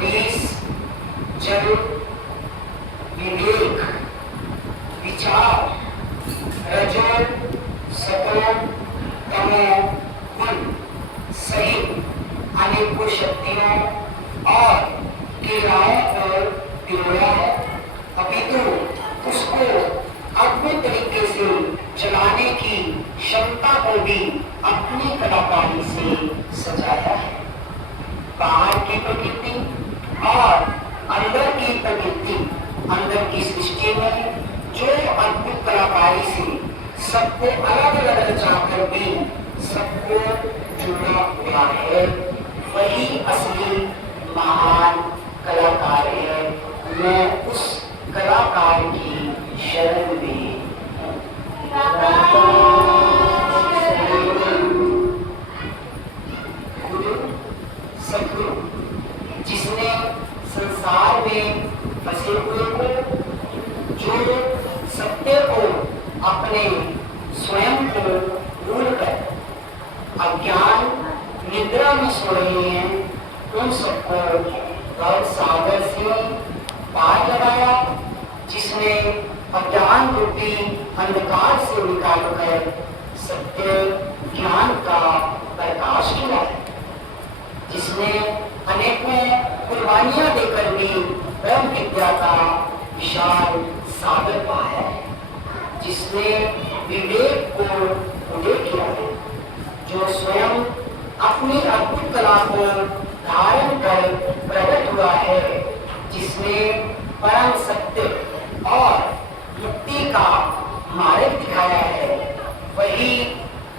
Police जल विवेक विचार रजो सतो तमो गुण सहित अनेकों शक्तियों और क्रियाओं को पिरोया है, अपितु उसको अद्भुत तरीके से चलाने की क्षमता को भी अपनी कलाकारी से सजाया है। बाहर की प्रकृति और अंदर की प्रकृति, अंदर की सृष्टि में जो अद्भुत कलाकारी से सबको अलग अलग रचाकर भी सबको जुड़ा हुआ है, वही असली महान कलाकार है। मैं उस कलाकार की शरण में सतगुरु जिसने संसार में फंसे हुए को, जो सत्य को अपने स्वयं को भूलकर अज्ञान निद्रा में सो रहे हैं, उन सबको भव सागर से पार लगाया, जिसने अज्ञान रूपी अंधकार से निकालकर सत्य ज्ञान का प्रकाश किया, जिसने अनेकों कुर्बानियां देकर भी ब्रह्म विद्या का विशाल सागर पाया है, जिसने विवेक को उदय किया है, जो स्वयं अपनी अद्भुत कला को धारण कर प्रकट हुआ है, जिसने परम सत्य और मुक्ति का मार्ग दिखाया है, वही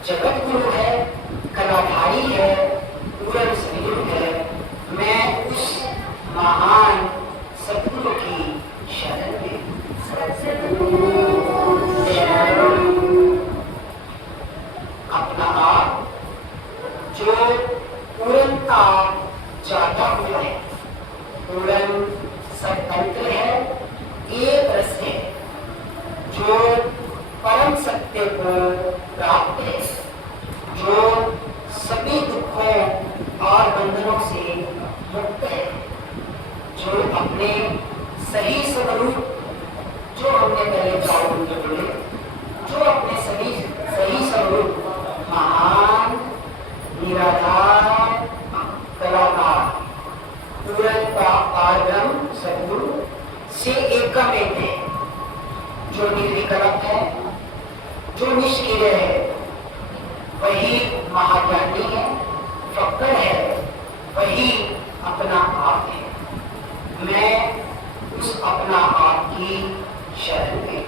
जगत गुरु है, कलाधारी है, पूर्ण सदगुरु है। मैं उस महान सदगुरु की शरण में अपना आप जो पूर्णता चाहता हुआ है, पूर्ण स्वतंत्र है, एक रस है, जो परम सत्य को प्राप्त है, जो सभी दुखों और बंधनों से मुक्त है, जो अपने सही स्वरूप, जो हमने पहले चार उनके बोले, जो अपने सही स्वरूप महान निराधार कलाकार पूर्ण पारब्रह्म सद्गुरु से एकमेव है, जो निर्विकल्प है, जो निष्क्रिय है, वही महाज्ञानी है, फक्र है, वही अपना आप है। मैं उस अपना आप की शरण में